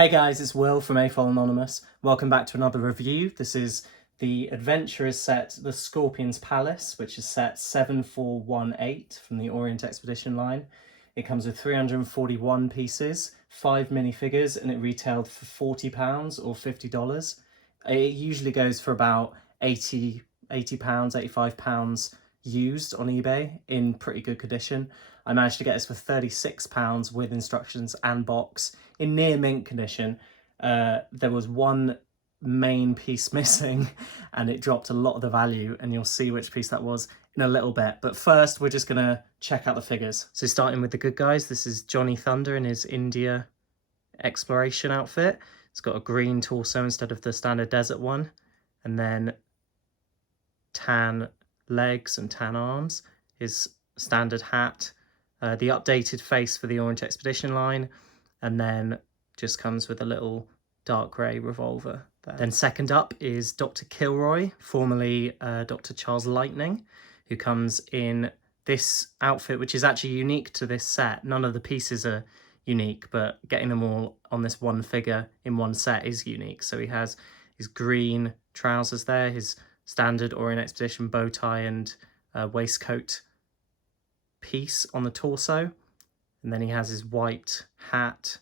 Hey guys, it's Will from AFOL Anonymous. Welcome back to another review. This is the Adventurers set, the Scorpion's Palace, which is set 7418 from the Orient Expedition line. It comes with 341 pieces, 5 minifigures, and it retailed for £40 or $50. It usually goes for about £80, £85 used on eBay in pretty good condition. I managed to get this for £36 with instructions and box in near mint condition. There was one main piece missing and it dropped a lot of the value, and you'll see which piece that was in a little bit. But first, we're just gonna check out the figures. So starting with the good guys, this is Johnny Thunder in his India exploration outfit. It's got a green torso instead of the standard desert one, and then tan legs and tan arms, his standard hat, the updated face for the Orient Expedition line, and then just comes with a little dark grey revolver there. Then second up is Dr. Kilroy, formerly Dr. Charles Lightning, who comes in this outfit, which is actually unique to this set. None of the pieces are unique, but getting them all on this one figure in one set is unique. So he has his green trousers there, his standard Orient Expedition bow tie and waistcoat piece on the torso, and then he has his white hat,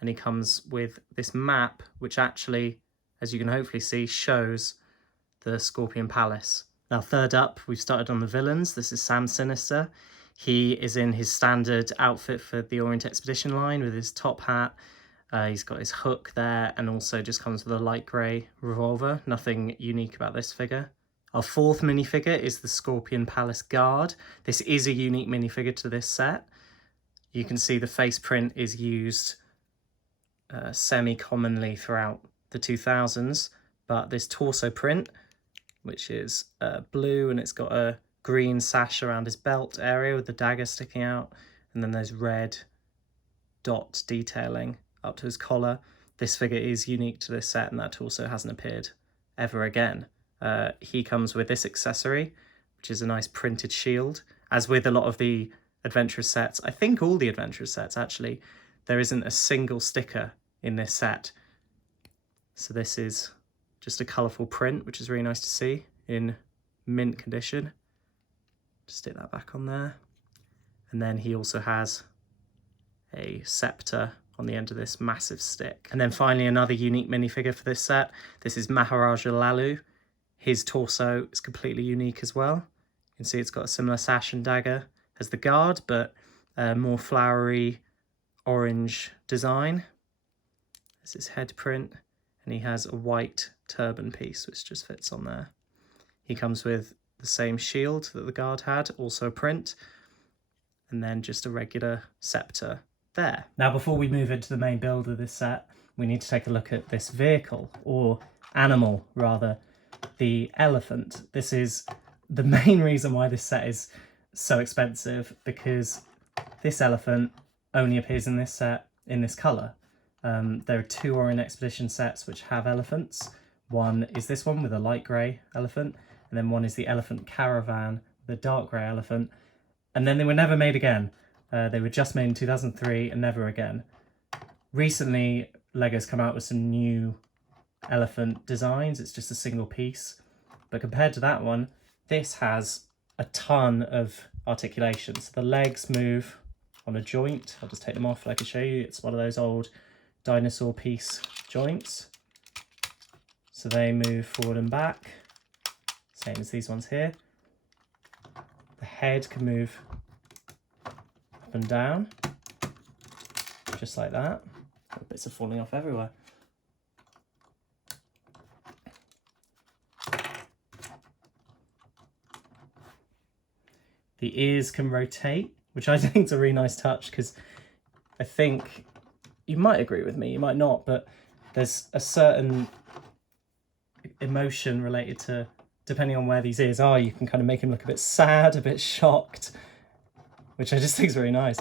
and he comes with this map which actually, as you can hopefully see, shows the Scorpion Palace. Now third up, we've started on the villains. This is Sam Sinister. He is in his standard outfit for the Orient Expedition line with his top hat. He's got his hook there, and also just comes with a light grey revolver. Nothing unique about this figure. Our fourth minifigure is the Scorpion Palace Guard. This is a unique minifigure to this set. You can see the face print is used semi-commonly throughout the 2000s, but this torso print, which is blue, and it's got a green sash around his belt area with the dagger sticking out, and then there's red dot detailing up to his collar. This figure is unique to this set, and that torso hasn't appeared ever again. He comes with this accessory, which is a nice printed shield. As with a lot of the Adventurers sets, I think all the Adventurers sets actually, there isn't a single sticker in this set. So this is just a colourful print, which is really nice to see in mint condition. Just stick that back on there. And then he also has a scepter on the end of this massive stick. And then finally, another unique minifigure for this set. This is Maharaja Lalu. His torso is completely unique as well. You can see it's got a similar sash and dagger as the guard, but more flowery orange design. This is his head print, and he has a white turban piece which just fits on there. He comes with the same shield that the guard had, also a print, and then just a regular scepter there. Now before we move into the main build of this set, we need to take a look at this vehicle, or animal rather, the elephant. This is the main reason why this set is so expensive, because this elephant only appears in this set in this colour. There are two Orient Expedition sets which have elephants. One is this one with a light grey elephant, and then one is the Elephant Caravan, the dark grey elephant, and then they were never made again. They were just made in 2003 and never again. Recently, LEGO's come out with some new elephant designs. It's just a single piece, but compared to that one, this has a ton of articulation. So the legs move on a joint. I'll just take them off like I show you. It's one of those old dinosaur piece joints. So they move forward and back, same as these ones here. The head can move up and down, just like that. Bits are falling off everywhere. The ears can rotate, which I think is a really nice touch, because I think you might agree with me, you might not, but there's a certain emotion related to, depending on where these ears are, you can kind of make him look a bit sad, a bit shocked, which I just think is very nice.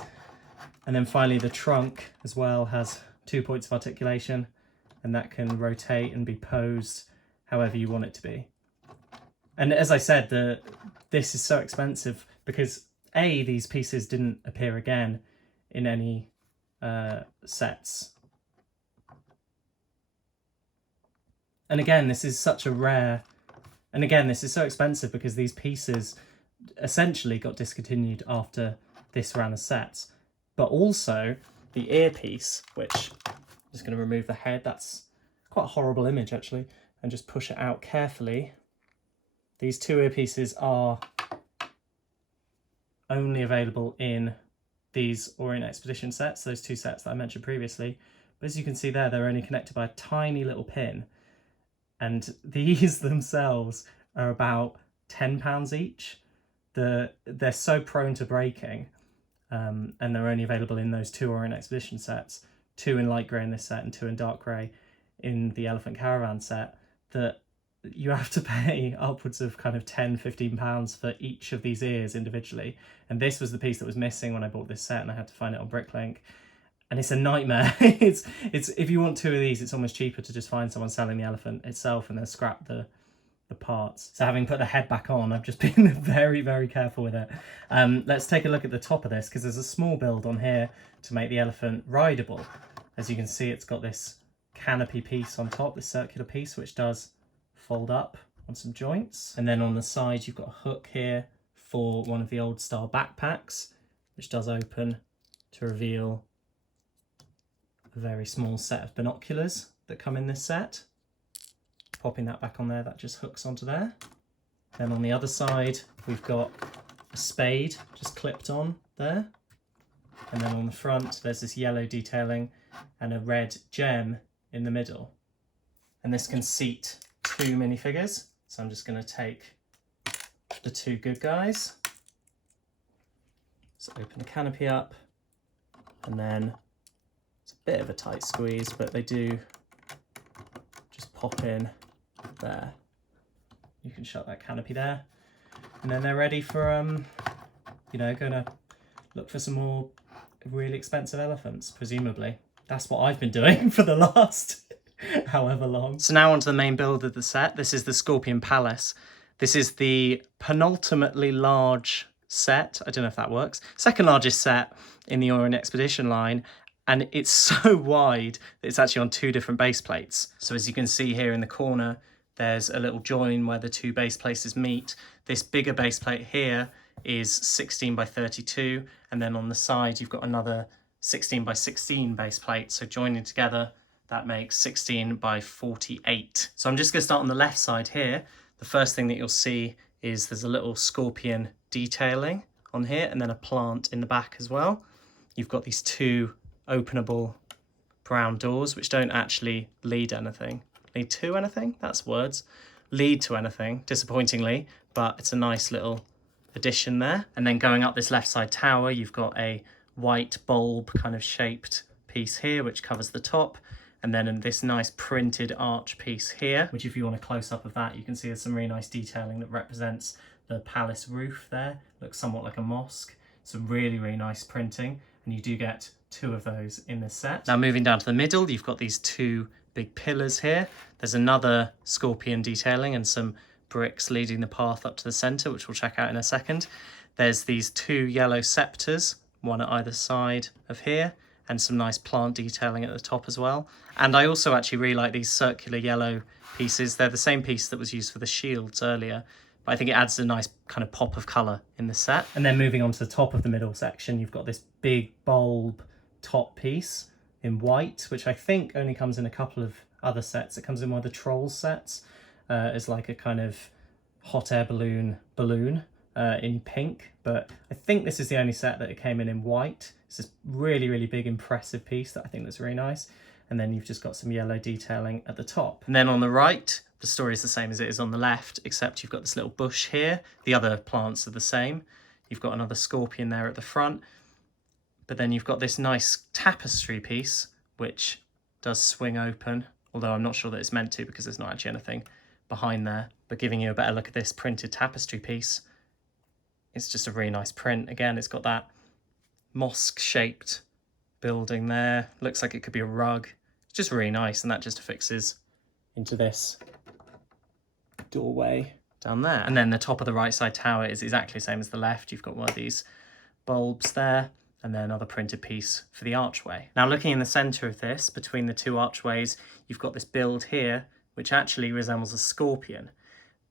And then finally the trunk as well has 2 points of articulation, and that can rotate and be posed however you want it to be. And as I said, this is so expensive because A, these pieces didn't appear again in any sets And again, this is such a rare, and again, this is so expensive because these pieces essentially got discontinued after this ran as sets. But also the earpiece, which I'm just going to remove the head. That's quite a horrible image actually, and just push it out carefully. These two earpieces are only available in these Orient Expedition sets, those two sets that I mentioned previously. But as you can see there, they're only connected by a tiny little pin. And these themselves are about £10 each. They're so prone to breaking, and they're only available in those two Orient Expedition sets, 2 in light grey in this set and 2 in dark grey in the Elephant Caravan set, that you have to pay upwards of kind of £10–15 for each of these ears individually. And this was the piece that was missing when I bought this set, and I had to find it on Bricklink. And it's a nightmare. It's if you want 2 of these, it's almost cheaper to just find someone selling the elephant itself and then scrap the parts. So having put the head back on, I've just been very, very careful with it. Let's take a look at the top of this, because there's a small build on here to make the elephant rideable. As you can see, it's got this canopy piece on top, this circular piece, which does fold up on some joints. And then on the side, you've got a hook here for one of the old style backpacks, which does open to reveal a very small set of binoculars that come in this set. Popping that back on there, that just hooks onto there. Then on the other side, we've got a spade just clipped on there. And then on the front, there's this yellow detailing and a red gem in the middle. And this can seat 2 minifigures. So I'm just going to take the 2 good guys. So open the canopy up, and then it's a bit of a tight squeeze, but they do just pop in there. You can shut that canopy there, and then they're ready for you know, gonna look for some more really expensive elephants, presumably. That's what I've been doing for the last however long. So now onto the main build of the set. This is the Scorpion Palace. This is the penultimately large set, I don't know if that works, second largest set in the Orient Expedition line, and it's so wide that it's actually on 2 different base plates. So as you can see here in the corner, there's a little join where the 2 base places meet. This bigger base plate here is 16 by 32, and then on the side you've got another 16 by 16 base plate, so joining together that makes 16 by 48. So I'm just going to start on the left side here. The first thing that you'll see is there's a little scorpion detailing on here, and then a plant in the back as well. You've got these 2 openable brown doors, which don't actually lead anything. Lead to anything? That's words. Lead to anything, disappointingly, but it's a nice little addition there. And then going up this left side tower, you've got a white bulb kind of shaped piece here, which covers the top. And then in this nice printed arch piece here, which if you want a close up of that, you can see there's some really nice detailing that represents the palace roof there. Looks somewhat like a mosque. Some really, really nice printing. And you do get 2 of those in this set. Now moving down to the middle, you've got these 2 big pillars here. There's another scorpion detailing and some bricks leading the path up to the center, which we'll check out in a second. There's these 2 yellow scepters, one at either side of here, and some nice plant detailing at the top as well. And I also actually really like these circular yellow pieces. They're the same piece that was used for the shields earlier, but I think it adds a nice kind of pop of colour in the set. And then moving on to the top of the middle section, you've got this big bulb top piece in white, which I think only comes in a couple of other sets. It comes in one of the Trolls sets as like a kind of hot air balloon in pink, but I think this is the only set that it came in white. It's this really, really big, impressive piece that I think that's really nice. And then you've just got some yellow detailing at the top. And then on the right, the story is the same as it is on the left, except you've got this little bush here. The other plants are the same. You've got another scorpion there at the front. But then you've got this nice tapestry piece, which does swing open, although I'm not sure that it's meant to because there's not actually anything behind there. But giving you a better look at this printed tapestry piece, it's just a really nice print. Again, it's got that mosque-shaped building there. Looks like it could be a rug. It's just really nice, and that just affixes into this doorway down there. And then the top of the right side tower is exactly the same as the left. You've got one of these bulbs there, and then another printed piece for the archway. Now looking in the center of this, between the 2 archways, you've got this build here, which actually resembles a scorpion.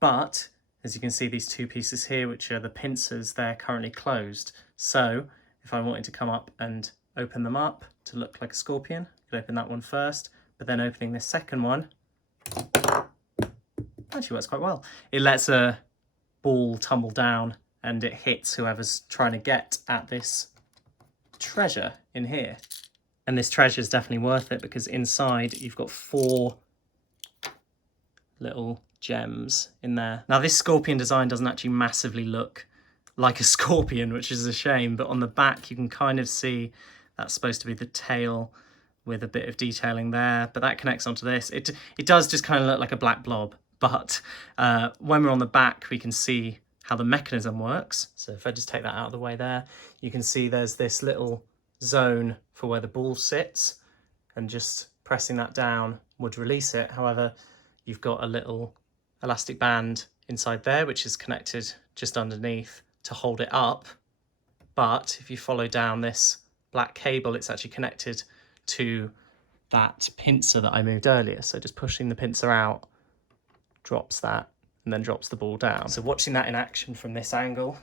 But as you can see, these two pieces here, which are the pincers, they're currently closed. So if I wanted to come up and open them up to look like a scorpion, I could open that one first, but then opening this second one actually works quite well. It lets a ball tumble down and it hits whoever's trying to get at this treasure in here. And this treasure is definitely worth it because inside you've got 4 little gems in there. Now this scorpion design doesn't actually massively look like a scorpion, which is a shame, but on the back you can kind of see that's supposed to be the tail with a bit of detailing there, but that connects onto this. It does just kind of look like a black blob, but when we're on the back we can see how the mechanism works. So if I just take that out of the way there, you can see there's this little zone for where the ball sits, and just pressing that down would release it. However, you've got a little elastic band inside there which is connected just underneath to hold it up, but if you follow down this black cable, it's actually connected to that pincer that I moved earlier. So just pushing the pincer out drops that and then drops the ball down. So watching that in action from this angle,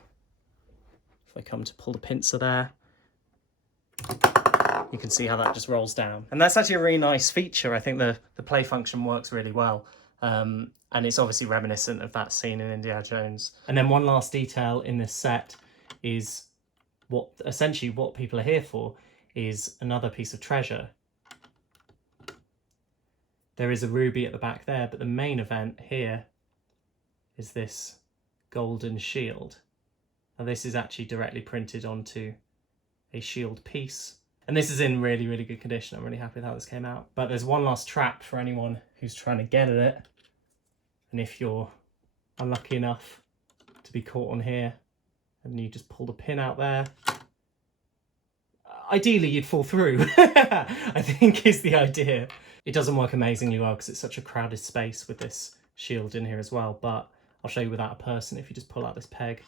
if I come to pull the pincer there, you can see how that just rolls down. And that's actually a really nice feature. I think the play function works really well. And it's obviously reminiscent of that scene in Indiana Jones. And then one last detail in this set is essentially what people are here for is another piece of treasure. There is a ruby at the back there, but the main event here is this golden shield. Now this is actually directly printed onto a shield piece. And this is in really, really good condition. I'm really happy with how this came out. But there's one last trap for anyone who's trying to get at it. And if you're unlucky enough to be caught on here and you just pull the pin out there, ideally you'd fall through, I think is the idea. It doesn't work amazingly well because it's such a crowded space with this shield in here as well, but I'll show you without a person. If you just pull out this peg,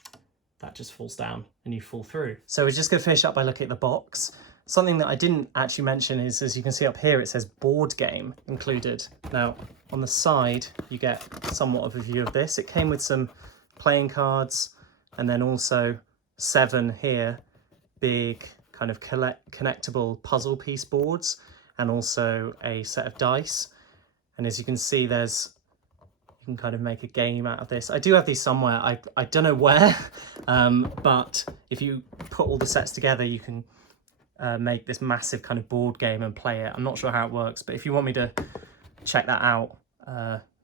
that just falls down and you fall through. So we're just going to finish up by looking at the box. Something that I didn't actually mention is, as you can see up here, it says board game included. Now, on the side, you get somewhat of a view of this. It came with some playing cards and then also 7 here, big kind of connectable puzzle piece boards, and also a set of dice. And as you can see, you can kind of make a game out of this. I do have these somewhere, I don't know where, but if you put all the sets together, you can make this massive kind of board game and play it. I'm not sure how it works, but if you want me to check that out,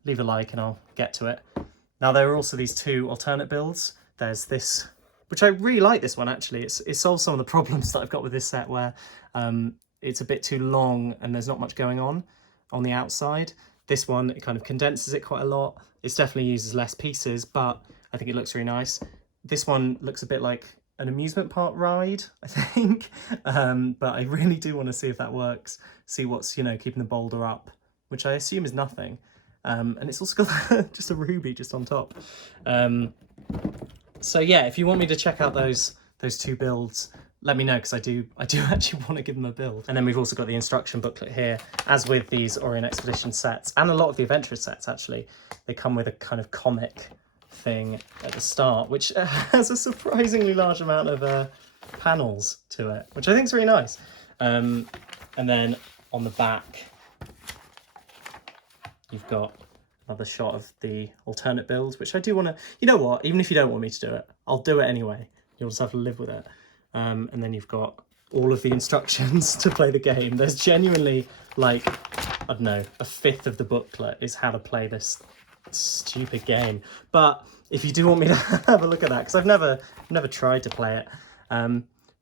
leave a like and I'll get to it. Now there are also these 2 alternate builds. There's this, which I really like this one actually. It solves some of the problems that I've got with this set where it's a bit too long and there's not much going on the outside. This one, it kind of condenses it quite a lot. It definitely uses less pieces, but I think it looks really nice. This one looks a bit like an amusement park ride, I think. But I really do want to see if that works. See what's, keeping the boulder up, which I assume is nothing. And it's also got just a ruby just on top. So yeah, if you want me to check out those 2 builds, let me know, because I do actually want to give them a build. And then we've also got the instruction booklet here, as with these Orient Expedition sets, and a lot of the Adventurers sets actually. They come with a kind of comic thing at the start, which has a surprisingly large amount of panels to it, which I think is really nice. And then on the back, you've got another shot of the alternate builds, which I do want to, you know what, even if you don't want me to do it, I'll do it anyway. You'll just have to live with it. And then you've got all of the instructions to play the game. There's genuinely, like, I don't know, a 1/5 of the booklet is how to play this stupid game. But if you do want me to have a look at that, because I've never tried to play it,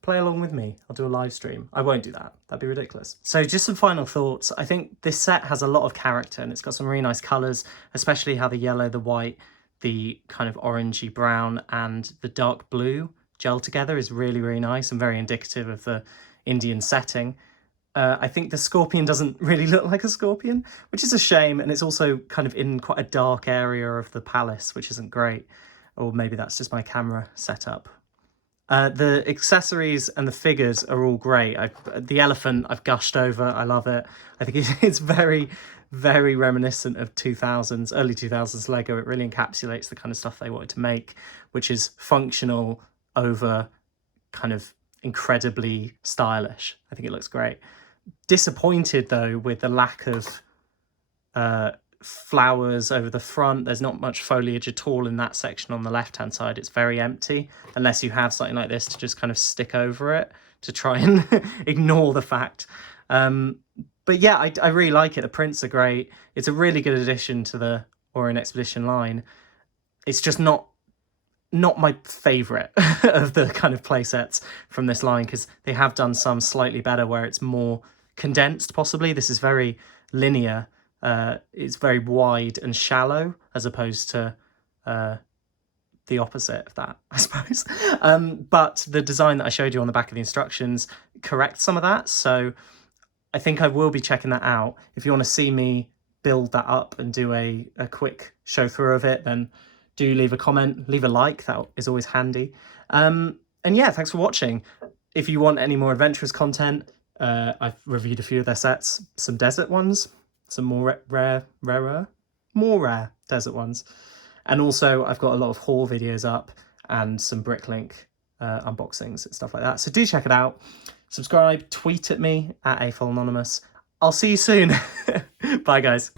play along with me. I'll do a live stream. I won't do that. That'd be ridiculous. So just some final thoughts. I think this set has a lot of character and it's got some really nice colours, especially how the yellow, the white, the kind of orangey brown and the dark blue gel together is really, really nice and very indicative of the Indian setting. I think the scorpion doesn't really look like a scorpion, which is a shame, and it's also kind of in quite a dark area of the palace, which isn't great. Or maybe that's just my camera setup. The accessories and the figures are all great. The elephant I've gushed over. I love it. I think it's very, very reminiscent of 2000s, early 2000s Lego. It really encapsulates the kind of stuff they wanted to make, which is functional over kind of incredibly stylish. I think it looks great. Disappointed though with the lack of flowers over the front. There's not much foliage at all in that section on the left hand side. It's very empty unless you have something like this to just kind of stick over it to try and ignore the fact. But yeah, I really like it. The prints are great. It's a really good addition to the Orient Expedition line. It's just not my favourite of the kind of playsets from this line, because they have done some slightly better where it's more condensed possibly. This is very linear. It's very wide and shallow as opposed to the opposite of that, I suppose. But the design that I showed you on the back of the instructions corrects some of that. So I think I will be checking that out. If you want to see me build that up and do a quick show through of it, then do leave a comment, leave a like. That is always handy. And yeah, thanks for watching. If you want any more adventurous content, I've reviewed a few of their sets, some desert ones, some more more rare desert ones. And also I've got a lot of haul videos up and some Bricklink unboxings and stuff like that. So do check it out. Subscribe, tweet at me at AFOL Anonymous. I'll see you soon. Bye guys.